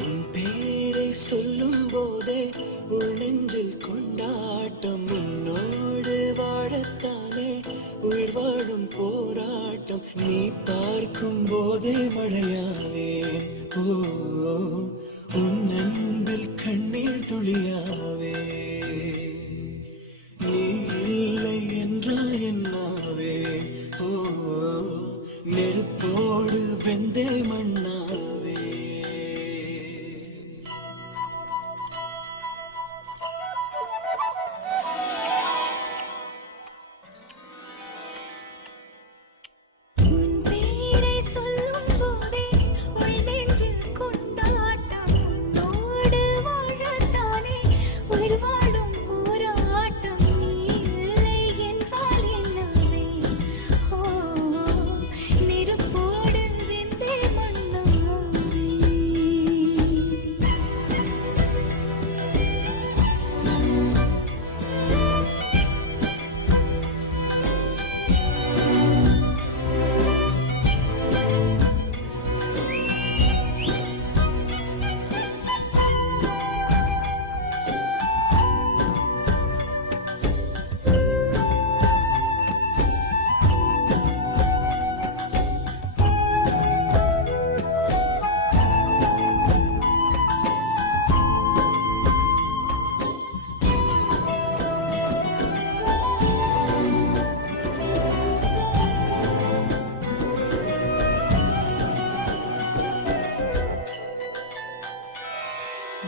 உன் பேரை சொல்லும் போதே உள் நெஞ்சில் கொண்டாட்டம். உன்னோடு வாழத்தானே உயிர் வாழும் போராட்டம். நீ பார்க்கும் போதே மழையாவேன். ஓ, உன் அன்பில் கண்ணீர் துளியாவே. நீ இல்லை என்றால் என்னாவே. ஓ, நெருப்போடு வெந்தே மண்ணாவே.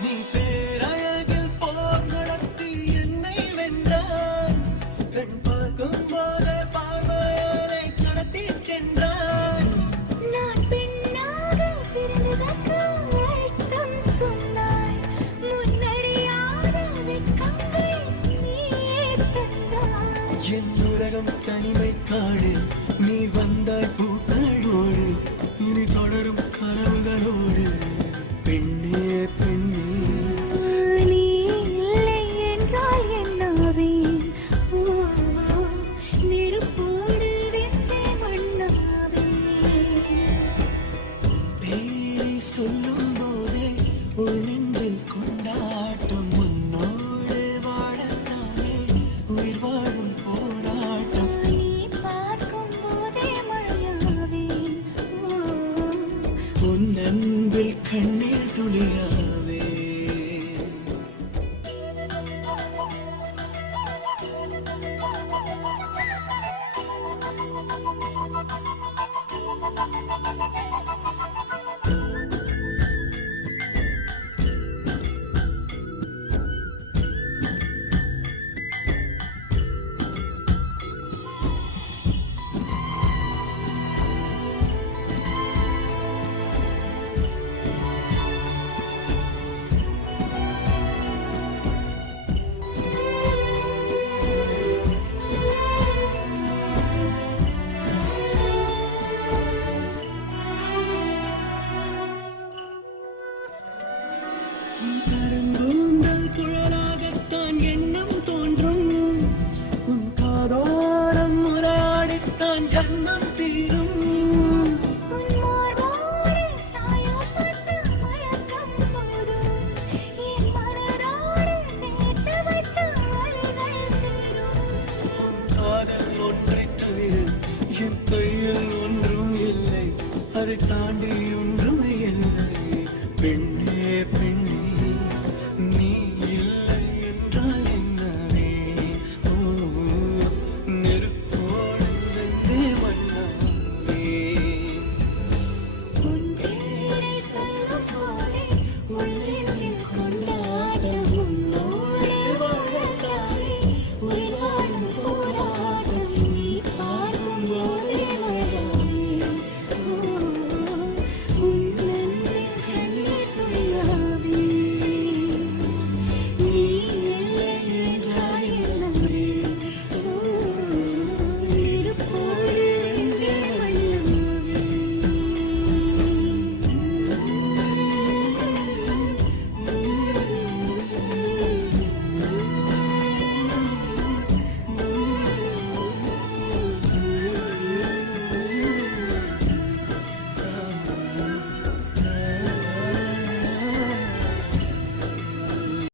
நீ பேரழகில் போர் நடத்தி என்னை வென்றாய். பெண் பார்க்கும் போது பார்வையாலை கடத்தி சென்றாய். நான் பெண்ணாக பிறந்ததற்கு அர்த்தம் சொன்னாய். முன்னறியாத வெட்கங்கள் நீயே தந்தாய். என் உலகம் தனிமை காடு. நீ வந்தாய் பூக்களோடு. இனி தொடரும் கனவுகளோடு. பெண்ணே பெண்ணே, நீ இல்லை என்றால் என்னாவேன். நெருப்போடு வெந்தே மண்ணாவே. பேரை சொல்லும் போதே உள் நெஞ்சில் கொண்டாட்டம். உன்னோடு வாழத்தானே உயிர் வாழும் போராட்டம். நீ பார்க்கும் போதே மழையாவேன். உன் அன்பில் கண்ணீர் துளியாவே. கருங்கூந்தல் குழலாகத்தான் எண்ணம் தோன்றும். உன் காதோரம் முறையாடித்தான் ஜன்மம் தீரும். உன் மார்போடு சாயப்பட்ட மயக்கம் போதும். என் மனதோடு சேர்த்து வைத்த வலிகள் தீரும். காதல் ஒன்றை தவிர என் கையில் ஒன்றும் இல்லை. அதை தாண்டி ஒன்றும் இல்லை. பெண்ணே பெண்ணே, நீ இல்லை என்றால் என்னவே. ஓ, நெருப்போடு வெந்தே மண்ணாவே. உன் பேரை சொல்லும் போதே உள்ளே